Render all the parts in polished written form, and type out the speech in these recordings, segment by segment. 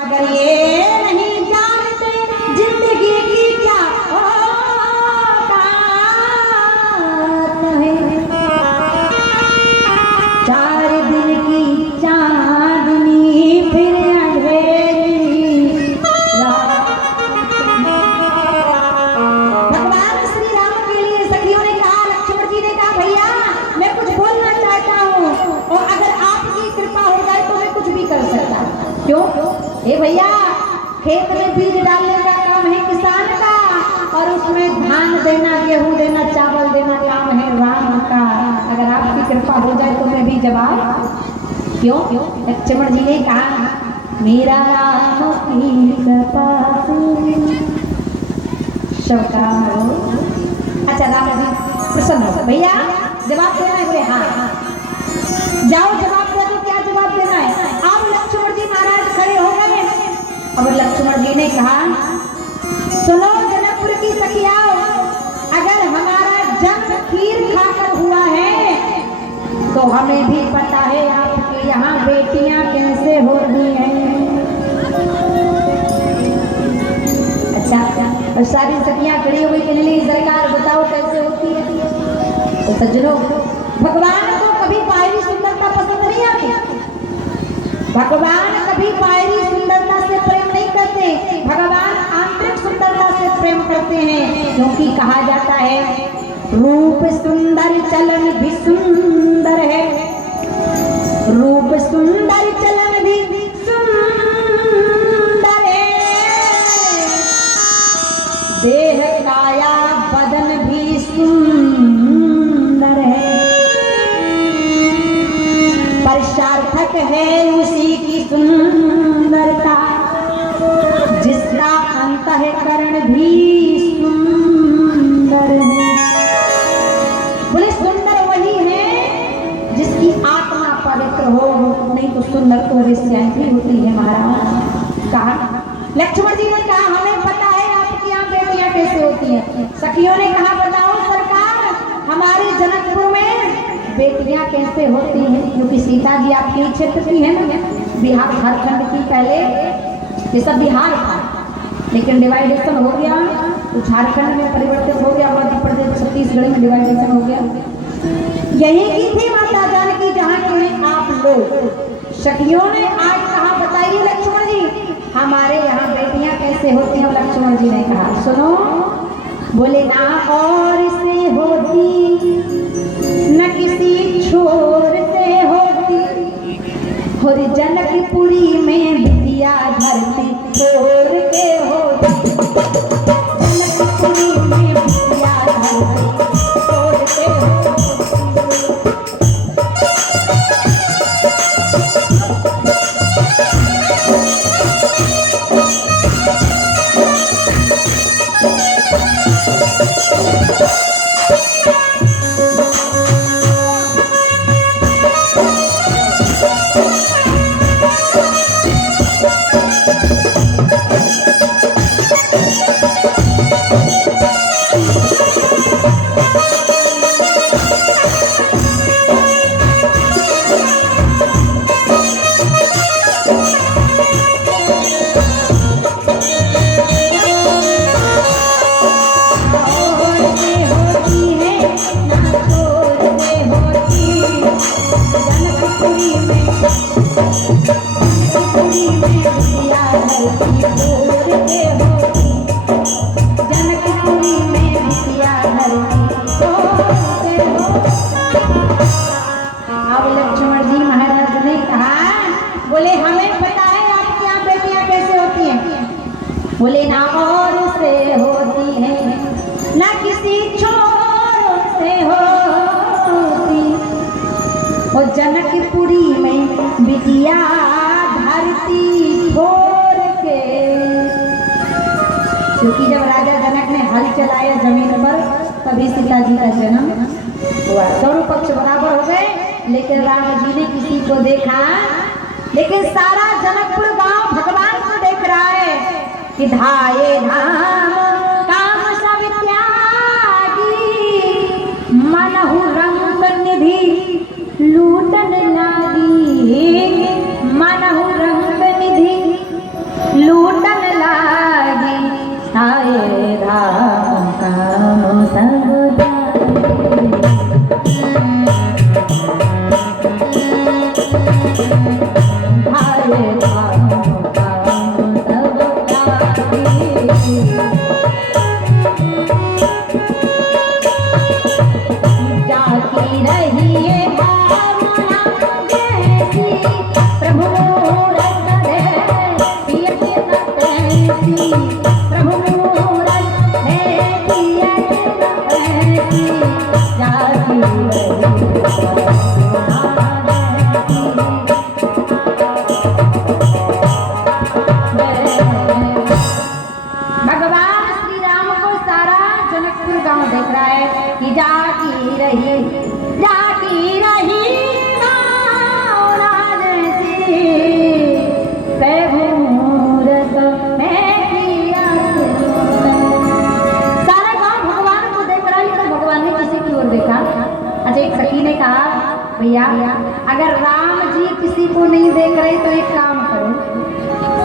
अगर ये नहीं जानते जिंदगी की क्या औकात है, 4 दिन की चांदनी फिर अंधेरी रात। भगवान श्री राम के लिए सखियों ने कहा, लक्ष्मण जी ने कहा, भैया मैं कुछ बोलना चाहता हूँ और अगर आपकी कृपा हो जाए तो मैं कुछ भी कर सकता हूँ। क्यों? ए भैया, खेत में बीज डालने का काम है किसान का और उसमें धान देना, गेहूं देना, चावल देना काम है राम का। अगर आपकी कृपा हो जाए तो मैं भी जवाब। क्यों? लक्ष्मण जी ने कहा, मेरा राम की कृपा सब काम हो। अच्छा राम जी प्रसन्न हो। भैया जवाब देना है? बोले हाँ। जाओ जवाब दे दो। क्या जवाब देना है? अब लक्ष्मण जी महाराज खड़े हो गए। अब लक्ष्मण जी ने कहा, सुनो जनकपुर की सखियाओ, अगर हमारा जन्म खीर खाकर हुआ है तो हमें भी पता है आपके यहाँ बेटियां कैसे होती हैं। अच्छा, और सारी सखियां खड़ी हो गई, कहने लगी सरकार बताओ कैसे होती है। तो सज्जनों, भगवान को कभी बाहरी सुंदरता पसंद नहीं आती। भगवान कभी बाहरी सुंदरता से प्रेम नहीं करते, भगवान आंतरिक सुंदरता से प्रेम करते हैं। क्योंकि कहा जाता है रूप सुंदर चलन भी सुंदर है, रूप सुंदर चलन भी सुंदर है, देह काया बदन भी सुंदर है, पर सार्थक है उसी की सुंदरता जिसका अंतःकरण भी सुंदर है। बोले सुंदर वही है जिसकी आत्मा पवित्र हो, नहीं तो सुंदर तो वेश्याएं भी होती है महाराज। कहा लक्ष्मण जी ने कहा, हमें पता है आपकी यहाँ बेटियां कैसे होती हैं। सखियों ने कहा, बताओ सरकार हमारे जनकपुर में बेटियां कैसे होती हैं। क्योंकि सीता जी आपके क्षेत्र की है ना, बिहार झारखंड की। पहले ये सब बिहार था, लेकिन डिवाइडेशन हो गया तो झारखंड में परिवर्तित हो गया, मध्य प्रदेश छत्तीसगढ़ में डिवाइडेशन हो गया। यही की थी माता जानकी जहाँ के हैं आप लोग। सखियों ने आज कहा, बताइए लक्ष्मण जी हमारे यहाँ बेटियां कैसे होती हैं। लक्ष्मण जी ने कहा, सुनो। बोले ना और से होती न किसी छोर से होती, और जनकपुरी में बिटिया धरती छोड़ के होती, जनकपुरी में बिटिया धरती छोड़ के होती। बोले हमें पता है आपके यहाँ बेटियां कैसे होती हैं। बोले ना और से होती है ना किसी छोर से होती, और जनकपुरी में बिटिया धरती छोड़ के। क्योंकि जब राजा जनक ने हल चलाया जमीन पर तभी सीता जी का जन्म हुआ। दोनों पक्ष बराबर हो गए, लेकिन राम जी ने किसी को देखा, लेकिन सारा जनकपुर गांव भगवान को देख रहा है कि धाये धाम काम सब त्यागी, मनहु रंग निधि लूटन लागी, मनहु रंग निधि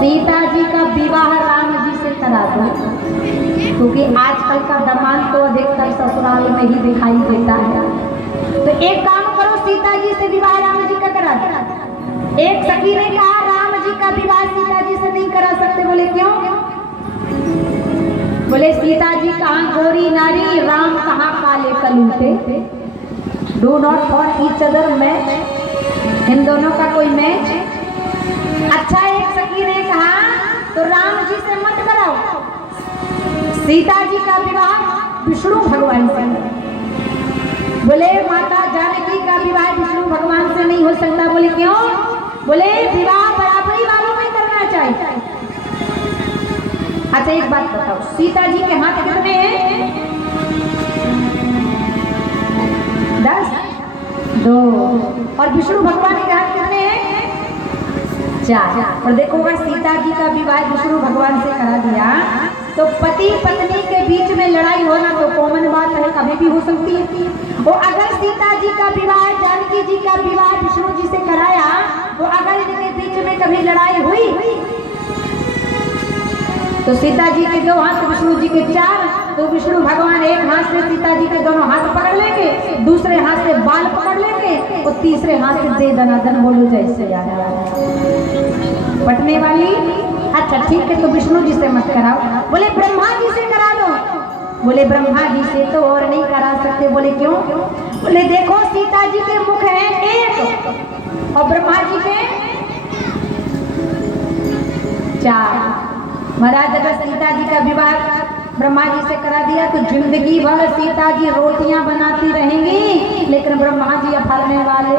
सीता जी का विवाह राम जी से करा दो, क्योंकि आजकल का दामाद तो अधिकतर ससुराल में ही दिखाई देता है। तो एक काम करो, सीता जी से विवाह राम जी का करा दो। एक सखी ने कहा राम जी का विवाह सीता जी से नहीं करा सकते। बोले क्यों? बोले सीता जी कहाँ गोरी नारी, राम कहाँ काले कलूटे। Do not for each other match, इन दोनों का कोई मैच। अच्छा, एक सखी ने कहा तो राम जी से मत कराओ, सीता जी का विवाह विष्णु भगवान से। बोले माता जानकी का विवाह विष्णु भगवान से नहीं हो सकता। बोले क्यों? बोले विवाह बराबरी वालों में करना चाहिए। अच्छा एक बात बताओ, सीता जी के हाथ कितने हैं? 10, 2, और विष्णु भगवान के हाथ कितने हैं? 4। और देखो भाई, सीता जी का विवाह विष्णु भगवान से करा दिया तो पति पत्नी के बीच में लड़ाई होना तो कॉमन बात है, कभी भी हो सकती है। और अगर सीता जी का विवाह जानकी जी का विवाह विष्णु जी से कराया तो अगर इनके बीच में कभी लड़ाई हुई तो सीता जी के 2 हाथ, विष्णु जी के 4, तो विष्णु भगवान एक हाथ से सीता जी के दोनों हाथ पकड़ लेंगे, दूसरे हाथ से बाल पकड़ लेंगे और तीसरे हाथ से दे दनादन। बोलो जैसे याद पटने वाली। अच्छा ठीक है, तो विष्णु जी से मत कराओ। बोले ब्रह्मा जी से करा दो। बोले ब्रह्मा जी से तो और नहीं करा सकते। बोले क्यों? बोले देखो सीता जी के मुख हैं 1 और ब्रह्मा जी के 4। महाराज अगर सीता जी का विवाह ब्रह्मा जी से करा दिया तो जिंदगी भर सीता जी रोटियां बनाती रहेंगी, लेकिन ब्रह्मा जी अफलने वाले,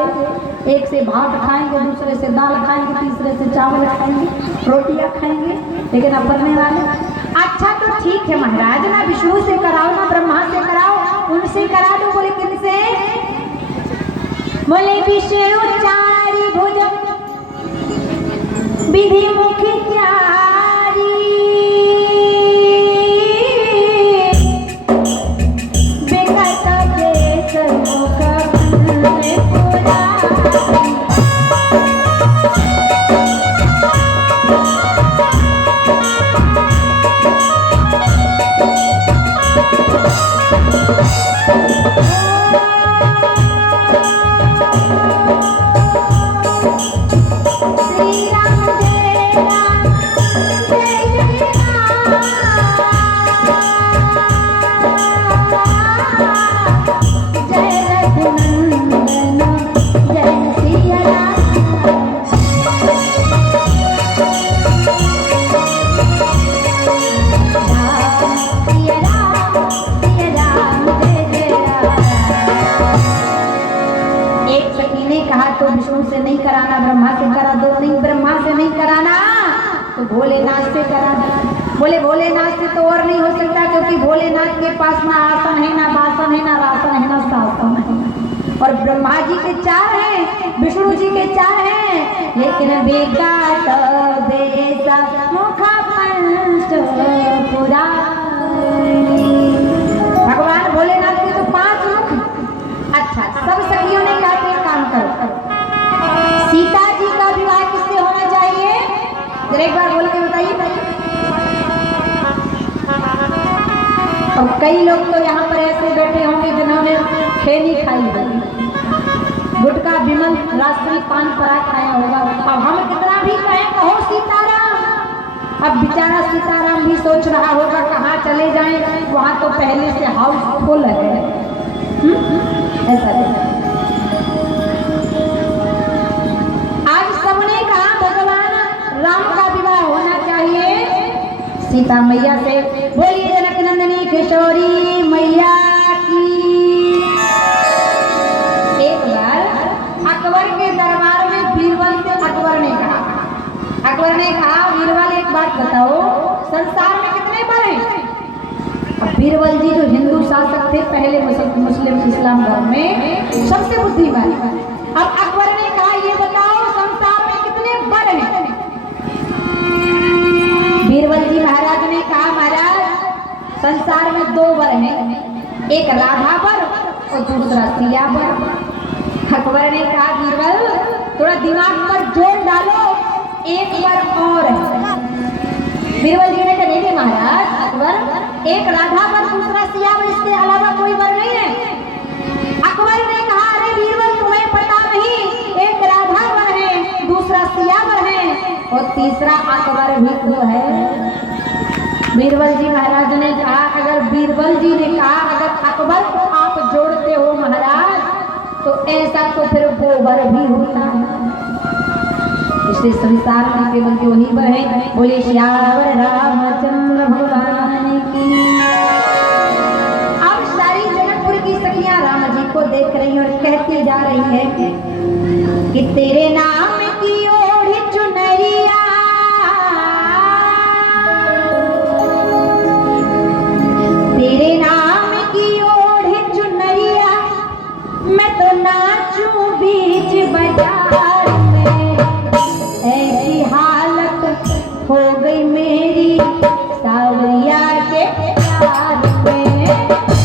एक से भात खाएंगे, दूसरे से दाल खाएंगे, तीसरे से चावल खाएंगे, रोटियां खाएंगे, लेकिन अफलने वाले। अच्छा तो ठीक है महाराज, ना विष्णु से कराओ ना ब्रह्मा से कराओ, उनसे करा दो। बोले किनसे? बोले विष्णु चारि भुज विधि मुखी से नहीं कराना, ब्रह्मा से करा दो। नहीं, ब्रह्मा से नहीं कराना तो भोलेनाथ से करा दो। बोले भोलेनाथ से तो और नहीं हो सकता, क्योंकि भोलेनाथ के पास ना आसन है, ना बासन है, ना रासन है, ना शासन है। और ब्रह्मा जी के 4 हैं, विष्णु जी के 4 हैं, लेकिन बेटा बेसा मुखा पंच पुरा। भगवान भोलेनाथ के तो 5 मुख। अच्छा, सब सखियों ने कहा एक काम करो, सीता जी का विवाह किससे होना चाहिए? जरा एक बार बोल के बताइए। और कई लोग तो यहाँ पर ऐसे बैठे होंगे जिन्होंने खैनी खाई होगी, गुटखा विमल राष्ट्रीय पान पराग खाया होगा। अब हम कितना भी कहें कहो सीताराम, अब बेचारा सीताराम भी सोच रहा होगा कहाँ चले जाएं, वहाँ तो पहले से हाउस फुल है। ऐसा है। राम का विवाह होना चाहिए सीता मैया से। बोलिए जनक नंदिनी किशोरी मैया की। एक बार अकबर के दरबार में बीरबल से अकबर ने कहा बीरबल एक बात बताओ, संसार में कितने बर हैं? अब बीरबल जी जो हिंदू शासक थे पहले मुस्लिम इस्लाम धर्म में, सबसे बुद्धिमान। अब अकबर ने कहा ये बताओ संसार में कितने बर हैं? बीरबल जी महाराज ने कहा महाराज संसार में 2 वर हैं, एक राधा वर और दूसरा सिया वर। अकबर ने कहा बीरबल थोड़ा दिमाग पर जोर डालो, एक वर और है। बीरबल जी ने कहा नहीं महाराज अकबर, एक राधा वर दूसरा सियावर, इसके अलावा कोई वर नहीं है। अकबर ने कहा अरे बीरबल तुम्हें पता नहीं, एक राधा वर है, दूसरा सियावर है और तीसरा अकबर भी तो है। बीरबल जी महाराज ने कहा अगर बीरबल जी ने कहा अगर अकबर को आप जोड़ते हो महाराज तो ऐसा तो फिर वो वर भी होता है। इसलिए संसार में केवल जो ही वर है, बोले श्यावर रामचंद्र भगवान की। अब सारी जनकपुर की सखियां राम जी को देख रही और कहती जा रही है कि तेरे नाम की ओढ़ी चुनरिया, तेरे नाम की ओढ़ी चुनरिया, मैं तो नाचूं बीच बाजार में, ऐसी हालत हो गई मेरी सावरिया के प्यार में।